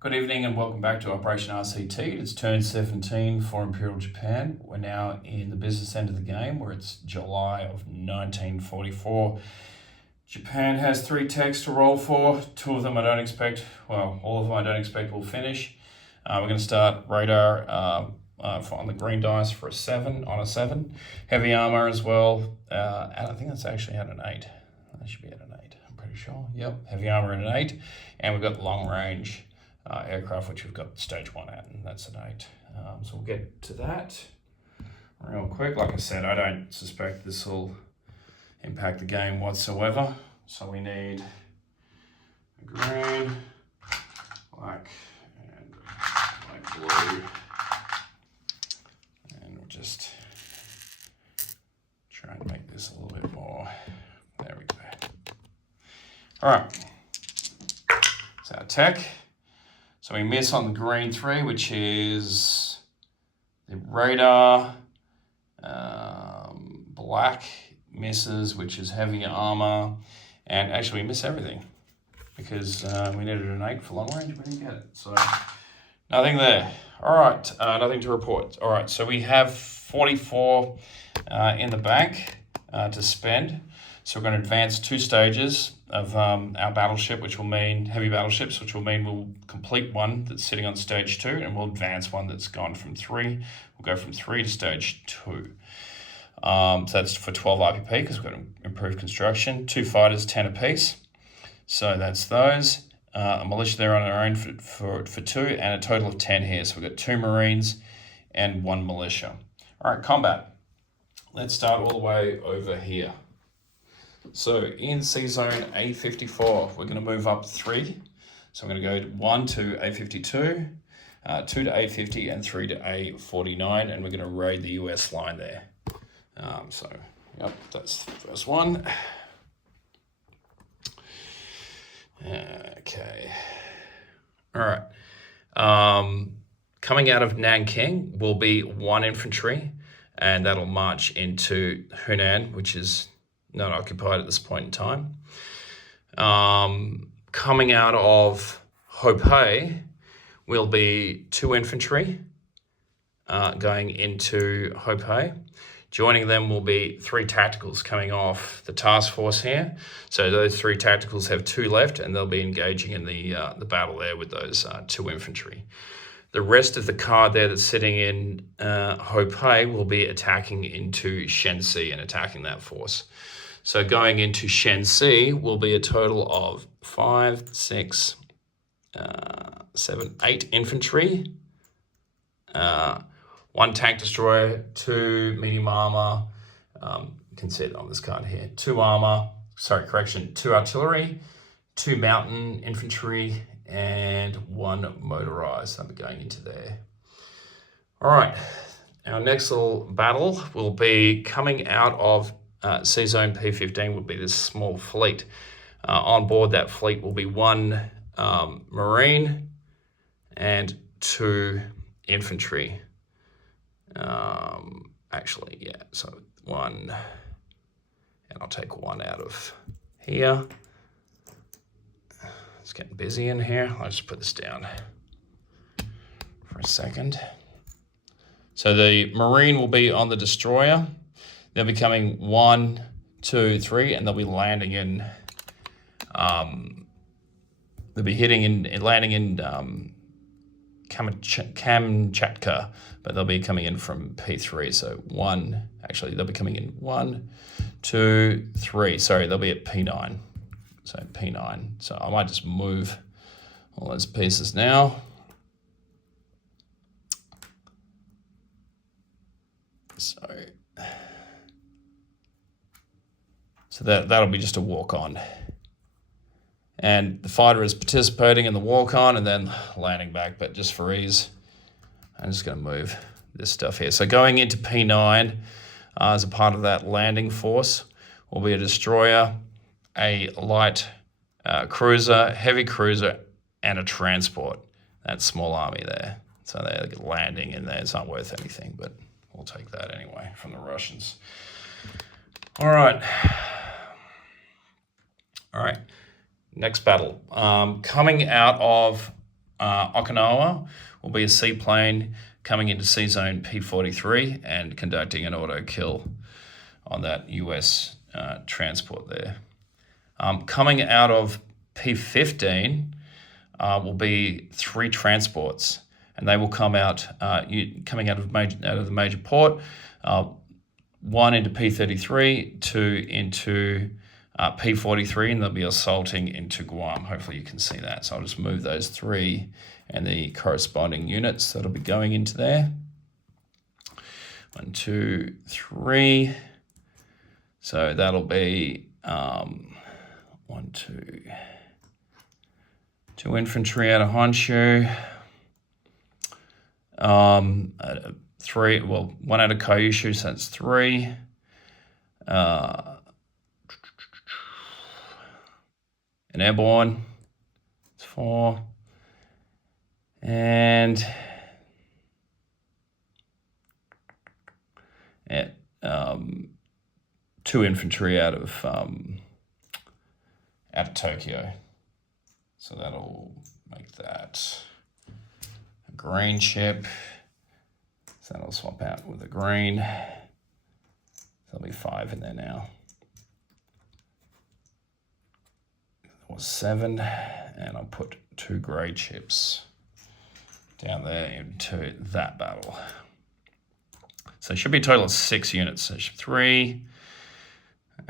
Good evening and welcome back to Operation RCT. It's turn 17 for Imperial Japan. We're now in the business end of the game where it's July of 1944. Japan has 3 techs to roll for. 2 of them I don't expect, well, all of them I don't expect will finish. We're going to start radar on the green dice for a 7, on a 7. Heavy armor as well, and I think that's actually at an 8. That should be at an 8, I'm pretty sure. Yep, heavy armor at an 8. And we've got long range aircraft, which we've got stage 1 at, and that's an 8. So we'll get to that real quick. Like I said, I don't suspect this will impact the game whatsoever. So we need a green, black, and light blue. And we'll just try and make this a little bit more. There we go. All right. So our tech. So we miss on the green 3, which is the radar. Black misses, which is heavy armor. And actually we miss everything because we needed an 8 for long range. We didn't get it. So nothing there. All right, nothing to report. All right, so we have 44 in the bank to spend. So we're going to advance 2 stages of our battleship, which will mean heavy battleships, which will mean we'll complete one that's sitting on stage 2, and we'll advance one that's gone from 3. We'll go from 3 to stage 2. So that's for 12 IPP because we've got improved construction. 2 fighters, 10 apiece. So that's those. A militia there on our own for 2, and a total of 10 here. So we've got 2 Marines and 1 militia. All right, combat. Let's start all the way over here. So in C zone A54, we're going to move up 3. So I'm going to go 1 to A52, 2 to A50, and 3 to A49, and we're going to raid the US line there. Yep, that's the first one. Okay. All right. Coming out of Nanking will be 1 infantry, and that'll march into Hunan, which is not occupied at this point in time. Coming out of Hopei will be 2 infantry going into Hopei. Joining them will be 3 tacticals coming off the task force here. So those 3 tacticals have 2 left, and they'll be engaging in the battle there with those 2 infantry. The rest of the card there that's sitting in Hopei will be attacking into Shensi and attacking that force. So going into Shensi will be a total of 5, 6, 7, 8 infantry, 1 tank destroyer, 2 medium armor, you can see it on this card here, 2 armor, 2 artillery, 2 mountain infantry, and 1 motorized. I'll be going into there. All right, our next little battle will be coming out of C zone P15 will be this small fleet. On board that fleet will be 1 Marine and 2 infantry. Actually, yeah, so 1, and I'll take 1 out of here. It's getting busy in here. I'll just put this down for a second. So the Marine will be on the destroyer. They'll be coming 1, 2, 3, and they'll be landing in. They'll be landing in Kamchatka, but they'll be coming in from P3. So they'll be coming in 1, 2, 3. Sorry, they'll be at P9. So P9. So I might just move all those pieces now. So that'll be just a walk-on. And the fighter is participating in the walk-on and then landing back, but just for ease, I'm just going to move this stuff here. So going into P9 as a part of that landing force will be a destroyer, a light cruiser, heavy cruiser, and a transport. That small army there. So they're landing in there. It's not worth anything, but we'll take that anyway from the Russians. All right. Next battle. Coming out of Okinawa will be a seaplane coming into sea zone P43 and conducting an auto kill on that US transport there. Coming out of P15 will be 3 transports, and they will come out coming out of the major port. 1 into P33, 2 into P43, and they'll be assaulting into Guam. Hopefully you can see that. So I'll just move those 3 and the corresponding units that'll be going into there. 1, 2, 3. So that'll be 1, 2 infantry out of Honshu. 3, well, 1 out of Kyushu, so that's 3. An airborne, it's 4. And 2 infantry out of Tokyo. So that'll make that a green ship. So that'll swap out with a green. There'll be 5 in there now. That was 7, and I'll put 2 grey chips down there into that battle. So it should be a total of 6 units. So 3,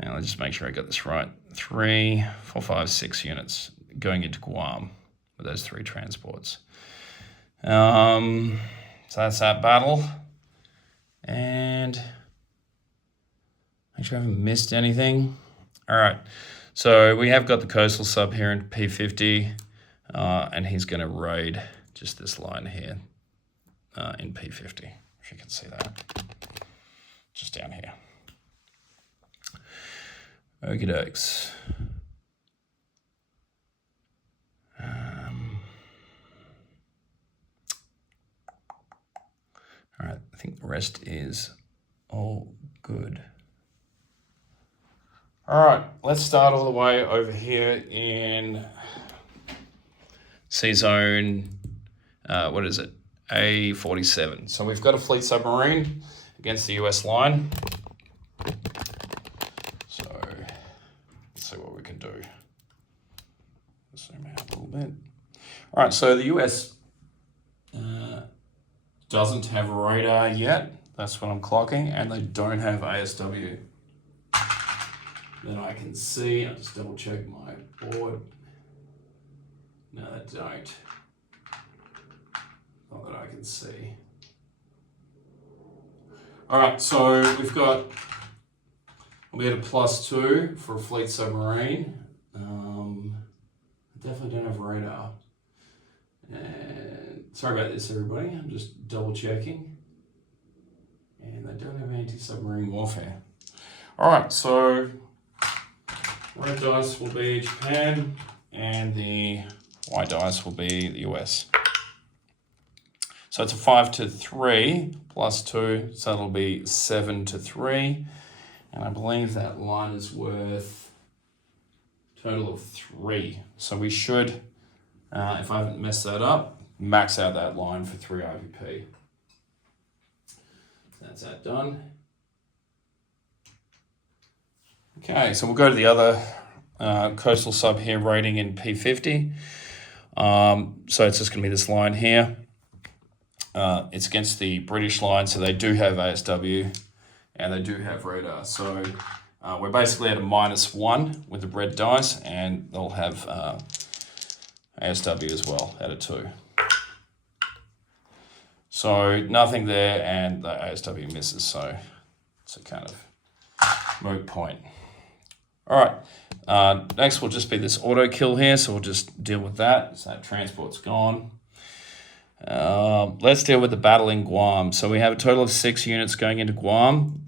and let's just make sure I got this right. 3, 4, 5, 6 units going into Guam with those 3 transports. So that's that battle. And make sure I haven't missed anything. All right. So we have got the coastal sub here in P50, and he's going to raid just this line here in P50, if you can see that. Just down here. Okie dokes. All right, I think the rest is all good. All right, let's start all the way over here in sea zone, what is it? A47. So we've got a fleet submarine against the US line. So let's see what we can do. Zoom out a little bit. All right, so the US doesn't have radar yet. That's what I'm clocking, and they don't have ASW. Then I can see, I'll just double check my board. No, they don't. Not that I can see. All right, so we've got, we had a +2 for a fleet submarine. I definitely don't have radar. And sorry about this, everybody. I'm just double checking. And they don't have anti-submarine warfare. All right, so red dice will be Japan, and the white dice will be the US. So it's a 5-3 +2, so that'll be 7-3. And I believe that line is worth a total of 3. So we should, if I haven't messed that up, max out that line for 3 IVP. That's that done. Okay, so we'll go to the other coastal sub here, rating in P50. So it's just going to be this line here. It's against the British line, so they do have ASW and they do have radar. So we're basically at a -1 with the red dice, and they'll have ASW as well at a 2. So nothing there, and the ASW misses, so it's a kind of moot point. All right, next will just be this auto kill here, so we'll just deal with that. So that transport's gone. Let's deal with the battle in Guam. So we have a total of 6 units going into Guam.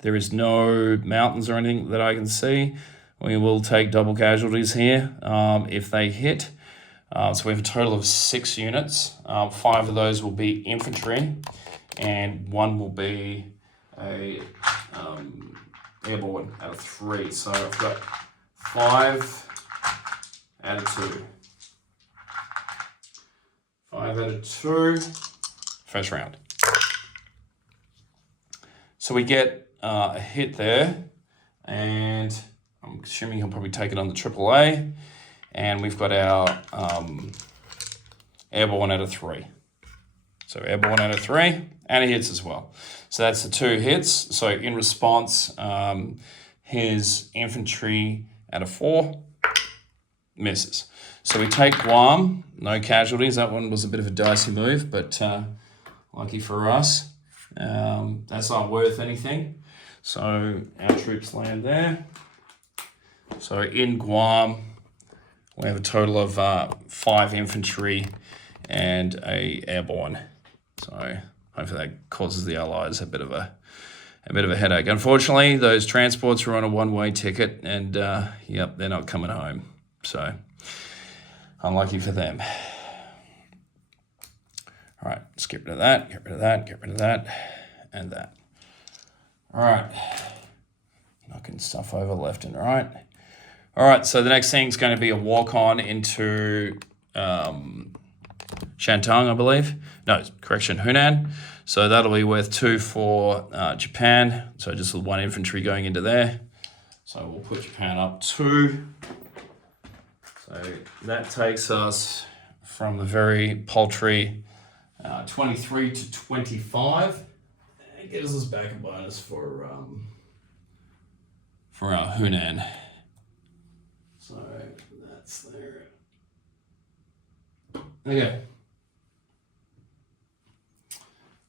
There is no mountains or anything that I can see. We will take double casualties here if they hit. So we have a total of 6 units. 5 of those will be infantry, and 1 will be a airborne out of 3. So I've got 5 out of 2. 5 out of 2. First round. So we get a hit there, and I'm assuming he'll probably take it on the AAA. And we've got our airborne out of 3. So airborne out of 3, and he hits as well. So that's the 2 hits. So in response, his infantry out of 4 misses. So we take Guam, no casualties. That one was a bit of a dicey move, but lucky for us, that's not worth anything. So our troops land there. So in Guam, we have a total of 5 infantry and a airborne. So hopefully that causes the Allies a bit of a headache. Unfortunately, those transports were on a one-way ticket, and yep, they're not coming home. So unlucky for them. All right, let's get rid of that, get rid of that, get rid of that, and that. All right, knocking stuff over left and right. All right, so the next thing is going to be a walk-on into Shantung, I believe. No, correction, Hunan. So that'll be worth 2 for Japan. So just 1 infantry going into there. So we'll put Japan up 2. So that takes us from the very paltry 23 to 25. It gives us back a bonus for our Hunan. So that's there. Okay.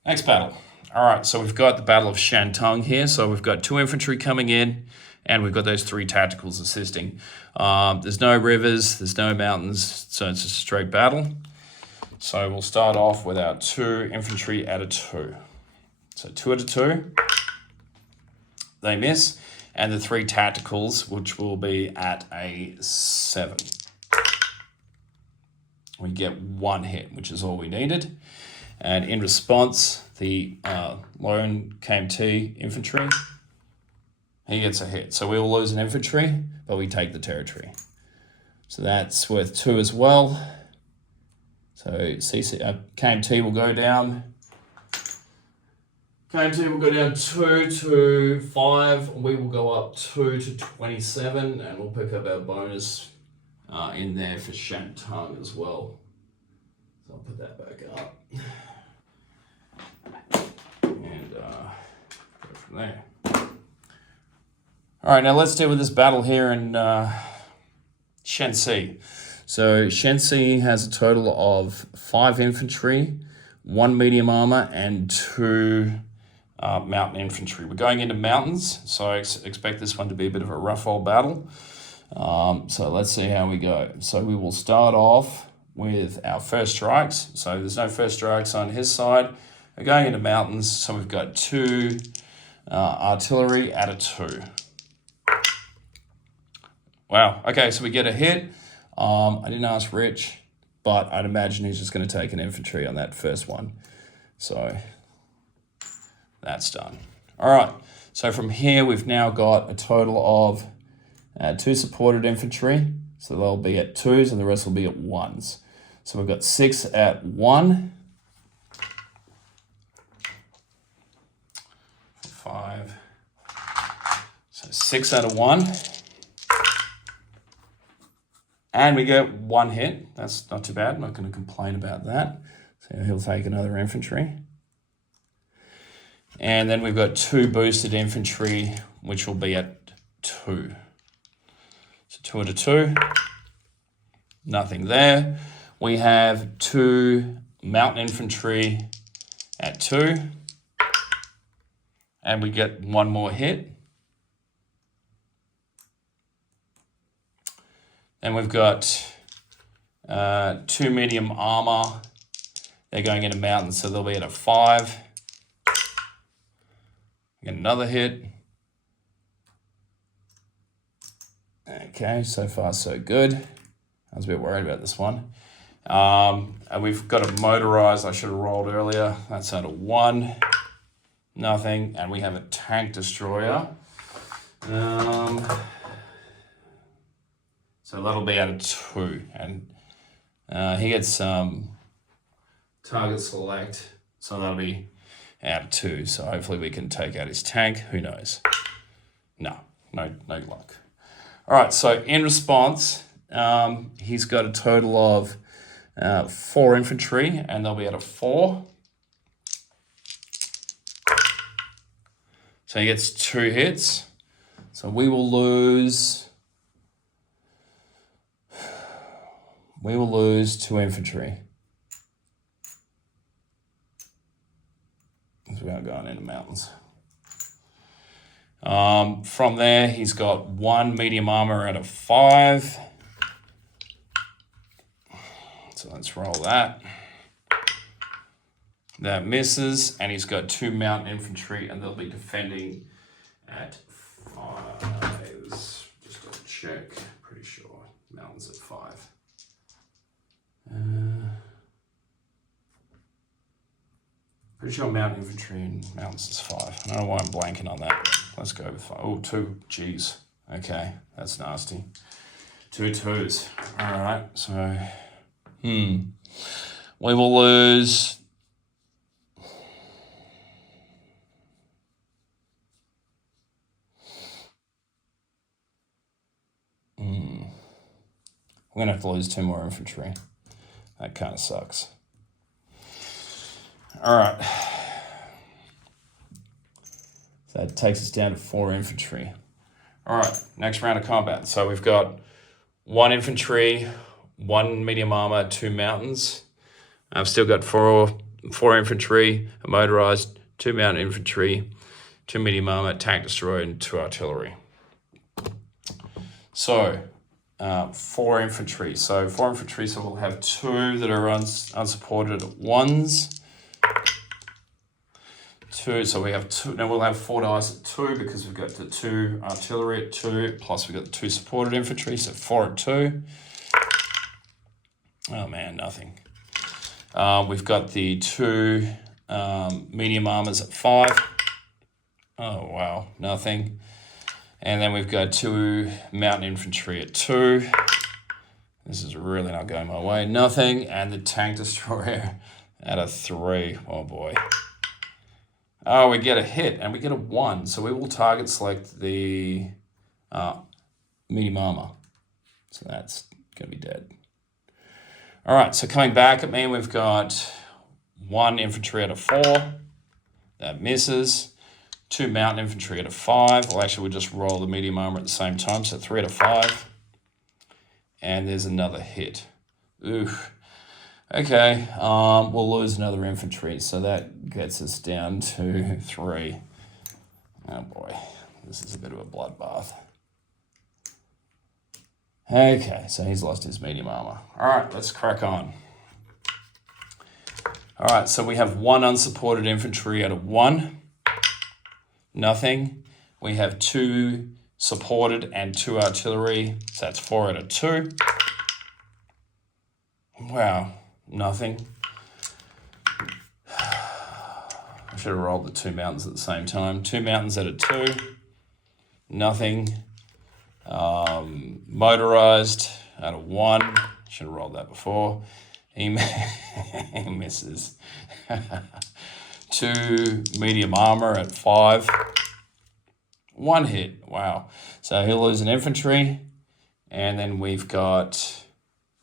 Next battle. All right, so we've got the Battle of Shantung here. So we've got 2 infantry coming in, and we've got those 3 tacticals assisting. There's no rivers, there's no mountains, so it's just a straight battle. So we'll start off with our 2 infantry out of 2. So 2 out of 2, they miss, and the 3 tacticals, which will be at a 7. We get 1 hit, which is all we needed. And in response, the lone KMT infantry, he gets a hit. So we will lose an infantry, but we take the territory. So that's worth 2 as well. So KMT will go down. KMT will go down 2 to 5. We will go up 2 to 27, and we'll pick up our bonus in there for Shantung as well. So I'll put that back up. And go from there. All right, now let's deal with this battle here in Shenxi. So Shenxi has a total of 5 infantry, 1 medium armor, and 2 mountain infantry. We're going into mountains, so I expect this one to be a bit of a rough old battle. So let's see how we go. So we will start off with our first strikes. So there's no first strikes on his side. We're going into mountains, so we've got 2 artillery out of 2. Wow, okay, so we get a hit. I didn't ask Rich, but I'd imagine he's just going to take an infantry on that first one. So that's done. All right, so from here we've now got a total of 2 supported infantry. So they'll be at 2s and the rest will be at 1s. So we've got 6 at 1. 5. So 6 out of 1. And we get 1 hit. That's not too bad. I'm not going to complain about that. So he'll take another infantry. And then we've got 2 boosted infantry, which will be at 2. So 2 out of 2. Nothing there. We have 2 mountain infantry at 2. And we get 1 more hit. And we've got 2 medium armor. They're going into mountains, so they'll be at a 5. Get another hit. Okay, so far so good. I was a bit worried about this one. And we've got a motorized, I should have rolled earlier. That's out of 1. Nothing. And we have a tank destroyer. So that'll be out of 2. And he gets target select. So that'll be out of 2. So hopefully we can take out his tank. Who knows? No luck. All right, so in response, he's got a total of 4 infantry, and they'll be at a 4. So he gets 2 hits. So we will lose 2 infantry. Because we are going into mountains. From there, he's got 1 medium armor out of 5. So let's roll that. That misses, and he's got 2 mountain infantry, and they'll be defending at 5s. Just double check. Pretty sure mountains at 5. Pretty sure mountain infantry and mountains is 5. I don't know why I'm blanking on that. Let's go with 5. Oh, 2. Jeez. Okay, that's nasty. 2 2s. All right. So, we will lose. We're gonna have to lose 2 more infantry. That kind of sucks. All right. So that takes us down to 4 infantry. All right, next round of combat. So we've got 1 infantry, 1 medium armor, 2 mountains. I've still got 4 infantry, a motorized, 2 mountain infantry, 2 medium armor, tank destroyer, and 2 artillery. So 4 infantry. So 4 infantry, so we'll have 2 that are unsupported 1s. 2, so we have 2. Now we'll have 4 dice at 2 because we've got the 2 artillery at 2, plus we've got the 2 supported infantry, so 4 at 2. Oh man, nothing. We've got the 2 medium armors at 5. Oh wow, nothing. And then we've got 2 mountain infantry at 2. This is really not going my way. Nothing. And the tank destroyer at a 3. Oh boy. Oh, we get a hit and we get a 1. So we will target select the medium armor. So that's going to be dead. All right, so coming back at me, we've got 1 infantry at a 4. That misses. 2 mountain infantry at a 5. Well, actually, we'll just roll the medium armor at the same time. So 3 at a 5. And there's another hit. Oof. Okay, we'll lose another infantry. So that gets us down to 3. Oh boy, this is a bit of a bloodbath. Okay, so he's lost his medium armor. All right, let's crack on. All right, so we have 1 unsupported infantry at a 1. Nothing. We have 2 supported and 2 artillery. So that's 4 out of 2. Wow, nothing. I should have rolled the 2 mountains at the same time. 2 mountains at a 2. Nothing. Motorized at a 1. Should have rolled that before. He misses. 2 medium armor at 5. 1 hit. Wow. So he'll lose an infantry. And then we've got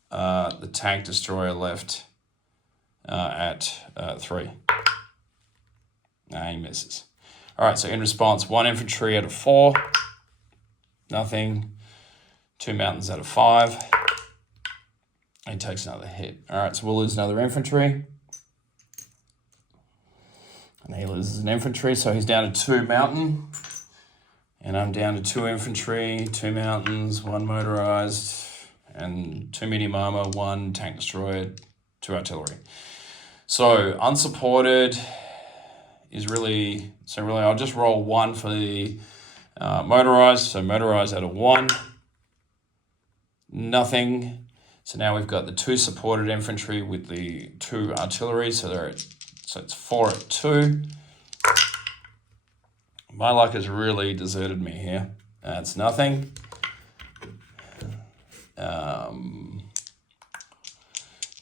the tank destroyer left at 3. He misses. All right, so in response, 1 infantry at a 4. Nothing. 2 mountains at a 5. He takes another hit. All right, so we'll lose another infantry. And he loses an infantry, so he's down to 2 mountain. And I'm down to 2 infantry, 2 mountains, 1 motorized, and 2 medium armor, 1 tank destroyer, 2 artillery. So unsupported is really, I'll just roll 1 for the motorized. So motorized at a 1. Nothing. So now we've got the 2 supported infantry with the 2 artillery. So it's 4 at 2. My luck has really deserted me here. That's nothing.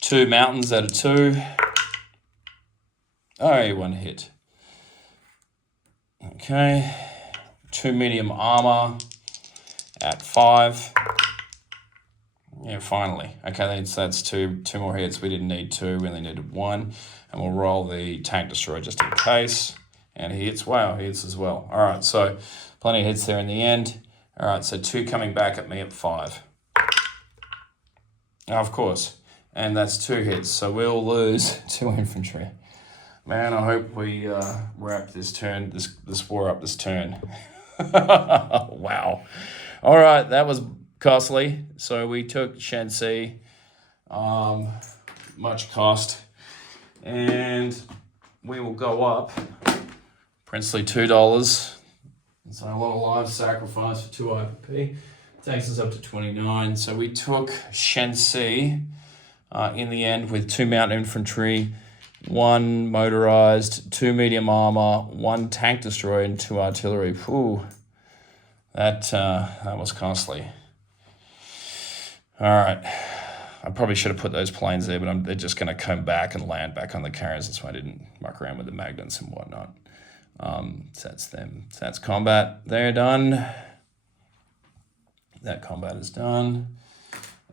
2 mountains at a 2. Oh, one hit. Okay. 2 medium armor at 5. Yeah, finally. Okay, that's two more hits. We didn't need 2, we only needed 1. And we'll roll the tank destroyer just in case. And he hits. Wow, he hits as well. All right, so plenty of hits there in the end. All right, so 2 coming back at me at 5. Oh, of course. And that's 2 hits, so we'll lose 2 infantry. Man, I hope we wrap this war up this turn. Wow. All right, that was costly. So we took Shensi, much cost, and we will go up princely $2. So a lot of lives sacrificed for 2 IPP. Takes us up to 29. So we took Shensi in the end with 2 mountain infantry, 1 motorized, 2 medium armor, 1 tank destroyer, and 2 artillery. Whew. That was costly. All right. I probably should have put those planes there, but they're just going to come back and land back on the carriers. That's why I didn't muck around with the magnets and whatnot. So that's them. So that's combat. They're done. That combat is done.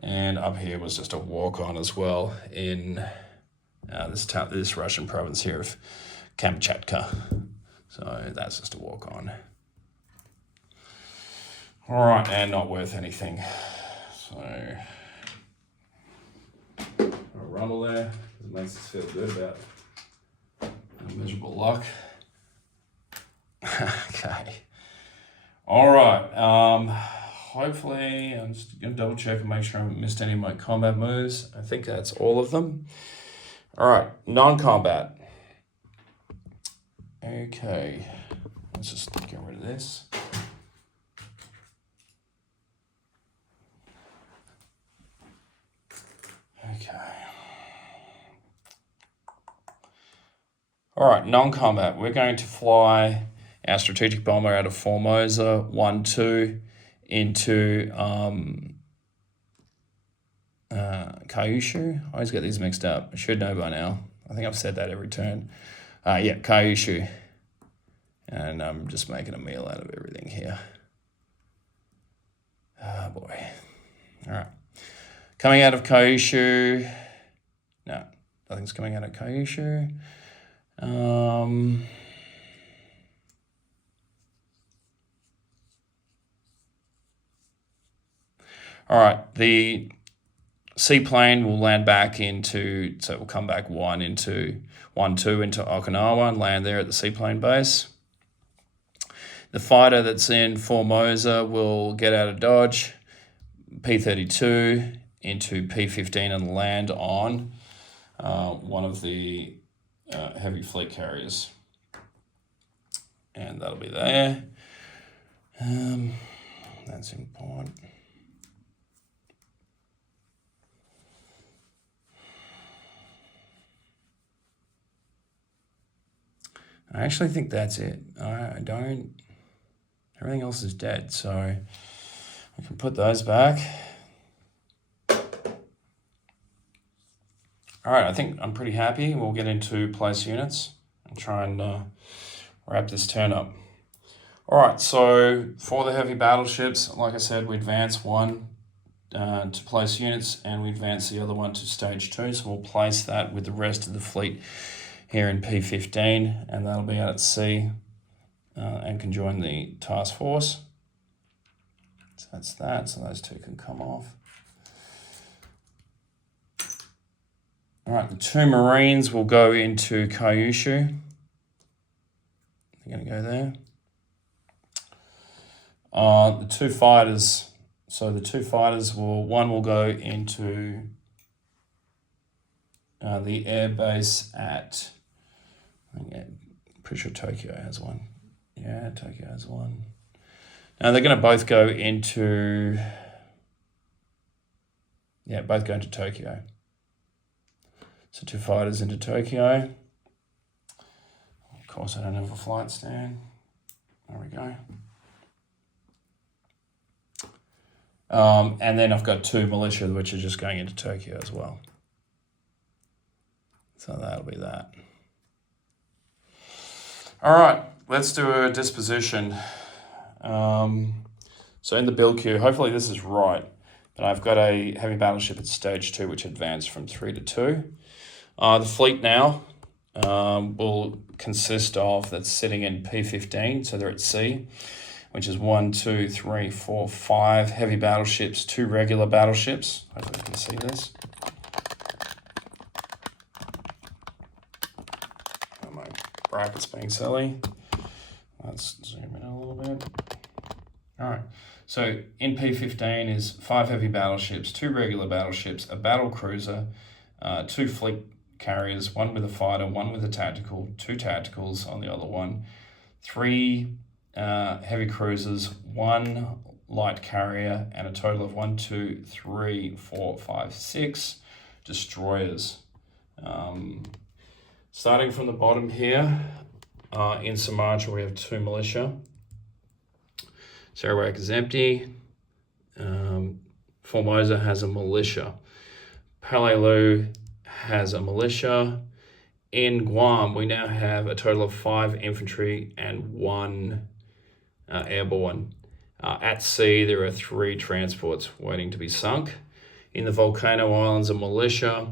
And up here was just a walk-on as well in this Russian province here of Kamchatka. So that's just a walk-on. All right, and not worth anything. So a rumble there. It makes us feel good about miserable luck. Okay. All right. Hopefully, I'm just going to double check and make sure I haven't missed any of my combat moves. I think that's all of them. All right, non-combat. Okay, let's just get rid of this. Okay. All right, non-combat. We're going to fly our strategic bomber out of Formosa 1-2 into Kyushu. I always get these mixed up. I should know by now. I think I've said that every turn. Yeah, Kyushu. And I'm just making a meal out of everything here. Oh, boy. All right. Coming out of Kyushu. No, nothing's coming out of Kyushu. All right, the seaplane will land back into, so it will come back 1-2 into Okinawa and land there at the seaplane base. The fighter that's in Formosa will get out of Dodge, P-32 into P-15 and land on one of the heavy fleet carriers. And that'll be there. That's important. I actually think that's it. I don't, everything else is dead, so we can put those back. All right, I think I'm pretty happy. We'll get into place units and try and wrap this turn up. All right, so for the heavy battleships, like I said, we advance 1 to place units and we advance the other one to stage 2. So we'll place that with the rest of the fleet here in P15, and that'll be out at sea and can join the task force. So that's that, so those 2 can come off. All right, the 2 Marines will go into Kyushu. They're going to go there. The 2 fighters, so the 2 fighters one will go into the air base at, I'm pretty sure Tokyo has one. Yeah, Tokyo has one. Now they're going to both go into, both go into Tokyo. So 2 fighters into Tokyo. Of course, I don't have a flight stand. There we go. And then I've got 2 militia, which are just going into Tokyo as well. So that'll be that. All right, let's do a disposition. So in the build queue, hopefully this is right, but I've got a heavy battleship at stage 2, which advanced from 3 to 2. The fleet now will consist of, that's sitting in P15, so they're at sea, which is 1, 2, 3, 4, 5 heavy battleships, 2 regular battleships. Hopefully you can see this. Oh, my bracket's being silly. Let's zoom in a little bit. All right, so in P15 is 5 heavy battleships, 2 regular battleships, a battle cruiser, 2 fleet carriers, 1 with a fighter, 1 with a tactical, 2 tacticals on the other one, 3 heavy cruisers, 1 light carrier, and a total of 1, 2, 3, 4, 5, 6 destroyers. Starting from the bottom here, in Sumatra we have 2 militia. Sarawak is empty. Formosa has a militia. Palelu has a militia. In Guam, we now have a total of 5 infantry and 1 airborne. At sea, there are 3 transports waiting to be sunk. In the Volcano Islands, a militia.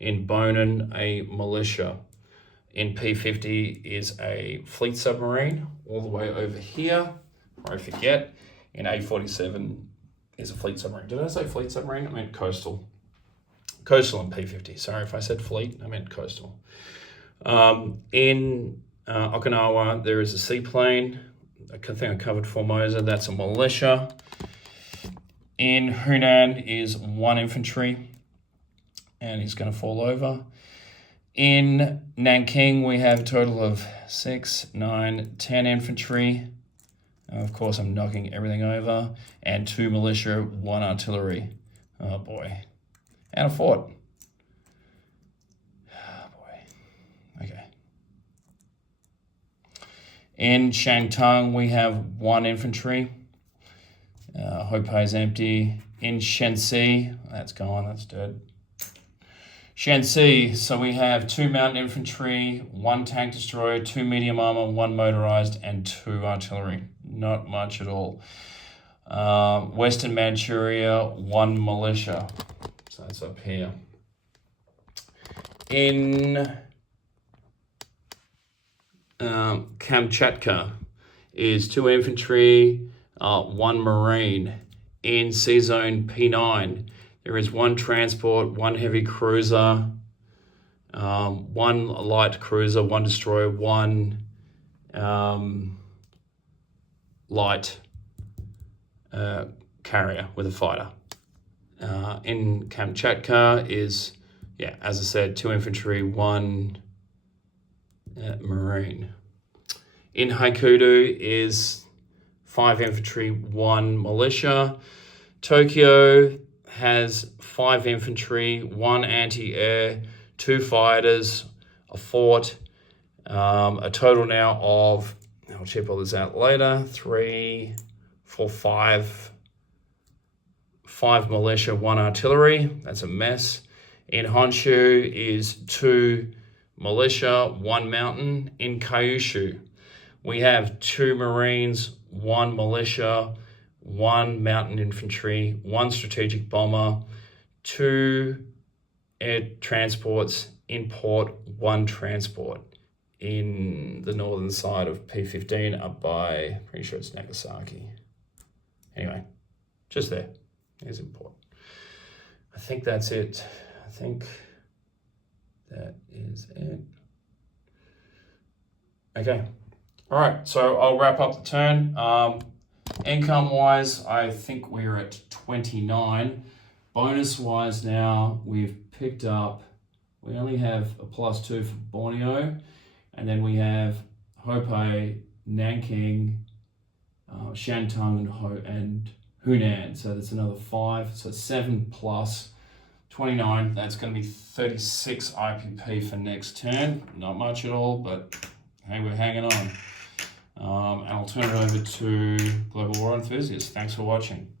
In Bonin, a militia. In P50 is a fleet submarine all the way over here. I forget. In A47 is a fleet submarine. Did I say fleet submarine? I meant coastal. Coastal in P50. Sorry if I said fleet, I meant coastal. In Okinawa, there is a seaplane. I think I covered Formosa. That's a militia. In Hunan is 1 infantry, and he's going to fall over. In Nanking, we have a total of 6, 9, 10 infantry. Of course, I'm knocking everything over. And 2 militia, 1 artillery. Oh, boy. And a fort. Oh, boy. Okay. In Shantung, we have 1 infantry. Hopei is empty. In Shensi, that's gone, that's dead. Shensi, so we have 2 mountain infantry, 1 tank destroyer, 2 medium armor, 1 motorized, and 2 artillery. Not much at all. Western Manchuria, 1 militia. So that's up here. In Kamchatka is 2 infantry, 1 marine. In Sea Zone P9, there is 1 transport, 1 heavy cruiser, 1 light cruiser, 1 destroyer, 1 light carrier with a fighter. In Kamchatka is, as I said, 2 infantry, 1 marine. In Haikudu is 5 infantry, 1 militia. Tokyo has 5 infantry, 1 anti-air, 2 fighters, a fort, a total now of, I'll check all this out later, 3, 4, 5 militia, 1 artillery. That's a mess. In Honshu is 2 militia, 1 mountain. In Kyushu, we have 2 marines, 1 militia, 1 mountain infantry, 1 strategic bomber, 2 air transports. In port, 1 transport. In the northern side of P15 up by, pretty sure it's Nagasaki. Anyway, just there. Here's in port. I think that's it. I think that is it. Okay. All right, so I'll wrap up the turn. Income-wise, I think we're at 29. Bonus-wise now, we've picked up, we only have a +2 for Borneo, and then we have Hopei, Nanking, Shantung, and Hunan. So that's another 5, so 7 plus 29. That's going to be 36 IPP for next turn. Not much at all, but hey, we're hanging on. And I'll turn it over to Global War Enthusiasts. Thanks for watching.